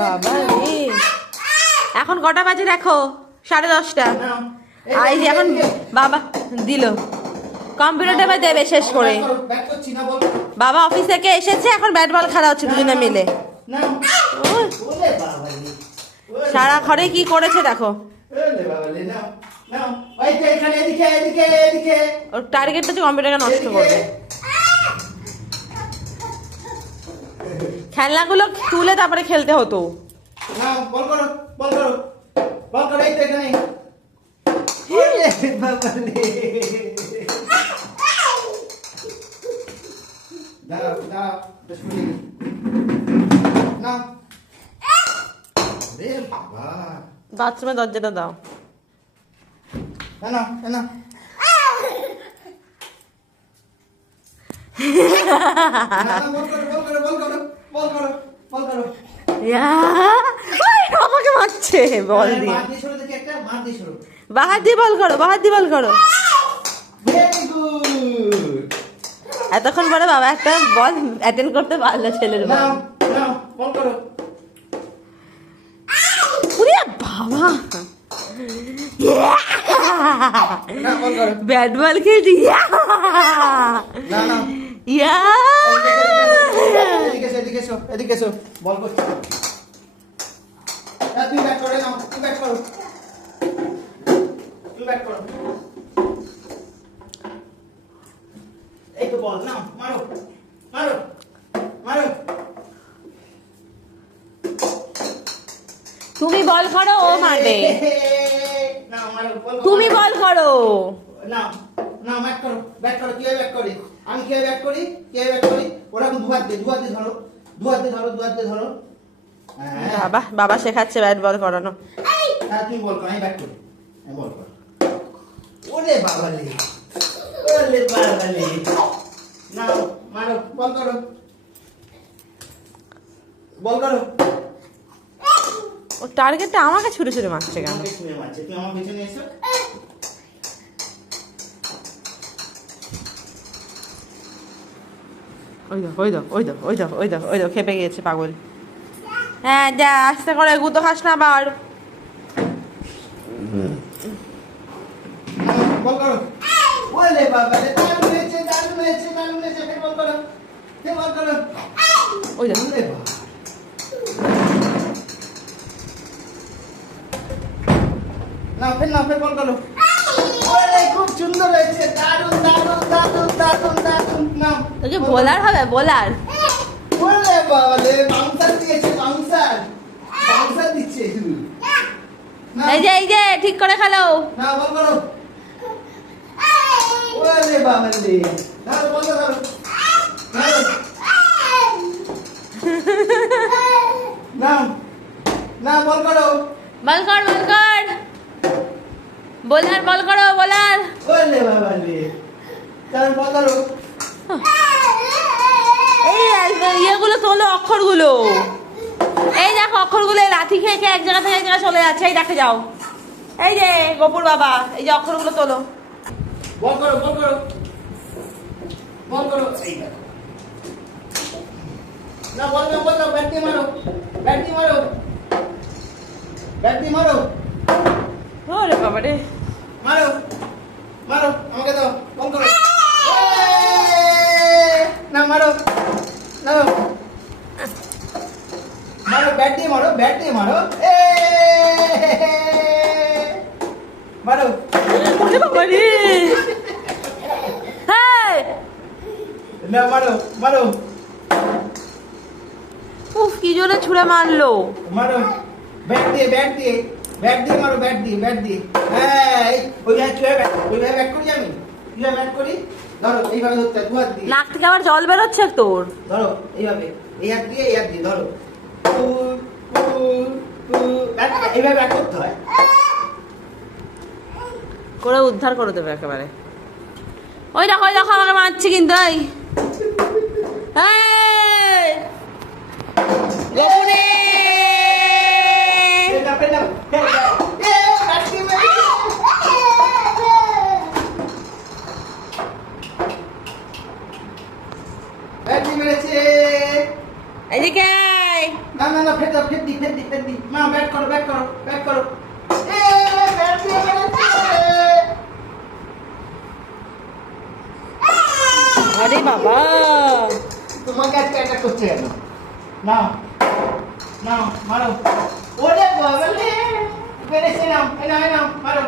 বাবা রে, এখন কটা বাজে দেখো? 10:30। এই যে এখন বাবা দিল, কম্পিউটারটা এবার দেবে শেষ করে। বাবা অফিস থেকে এসেছে, এখন ব্যাট বল খেলা হচ্ছে দুজনে মিলে। সারা ঘরে কি করেছে দেখো। ওর টার্গেটটা হচ্ছে কম্পিউটারটা নষ্ট করবে। খেলনাগুলো তুলে তারপরে খেলতে হতো। বাথরুমের দরজাটা দাও। আমাকে মারছে বল দিয়ে। বাহার দিয়ে বল করো, বাহার দিয়ে বল করো। এতক্ষণ পরে বাবা একটা বল অ্যাটেন্ড করতে পারলো ছেলের বল। বাবা ব্যাট বল খেলছি। তুমি বল করো, ও মারবে। তুমি বল করো। আমি কিভাবে ব্যাট করি, ওরা দুহাত দিয়ে ধরো, ধরো। বাবা বাবা শেখাচ্ছে ব্যাট বল করানো। তুমি বল করো, আমি ব্যাট করি, বল করো। না মারো, বল করো। ও টার্গেটটা আমাকে ছুটে ছুটে মারছে কেন? তুমি আমার পেছনে এসো। ওই দাও খেপে গিয়েছে পাগল। হ্যাঁ যা, আস্তে করে গুতো খাস না আবার। বল করো। ওলে বাবা রে, দারুণ হয়েছে। ফের বল করো। ওই দাও। ওলে বাবা। না ফের বল করো। ওলে খুব সুন্দর হয়েছে, দারুণ। না ওই যে বোলার হবে, বোলার। ওলে বাবা রে, বাউন্সার দিয়েছে, বাউন্সার দিচ্ছে শুধু। এই যে ঠিক করে খেলো। না বল করো। ওলে বাবা রে, বল করো। না বল করো। বল কর বোলার, বল করো বোলার। ওলে বাবা রে, তাহলে বল করো। এই ইয়েগুলো তোলো, অক্ষরগুলো। এই দেখো অক্ষরগুলো লাথি খেয়ে এক জায়গা থেকে এক জায়গায় চলে যাচ্ছে। এই দেখে যাও, এই যে গোপুর বাবা, এই যে অক্ষরগুলো তোলো। বল করো। এই দেখো। না বল ব্যাট দিয়ে মারো। ওরে বাবা রে, মারো আমাকে দাও, বল করো। না মারো, ব্যাট দিয়ে মারো। মারো। ওরে বাবা রে, হ্যাঁ না মারো। উফ কি জোরে ছুঁড়ে মারলো। মারো ব্যাট দিয়ে মারো, ব্যাট দিয়ে। হ্যাঁ ওইভাবে ব্যাট করি আমি। কিভাবে ব্যাট করি? ধরো এইভাবে ধরতে, দু হাত দিয়ে। নাক থেকে আবার জল বেরোচ্ছে তোর। ধরো এইভাবে, এই হাত দিয়ে ধরো। এইভাবে ব্যাট করতে হয়। করে উদ্ধার করে দেবে একেবারে। ওই দেখো আমাকে মারছি কিন্তু। গোপুরে এদিকে এদিকে না দাও ফের দি মা ব্যাট করো এ ব্যাট দিয়ে মেরেছে আরে বাবা তোমাকে আজকে অ্যাটাক করছে কেন নাও মারো ওরে বাবা রে মেরেছে নাও মারো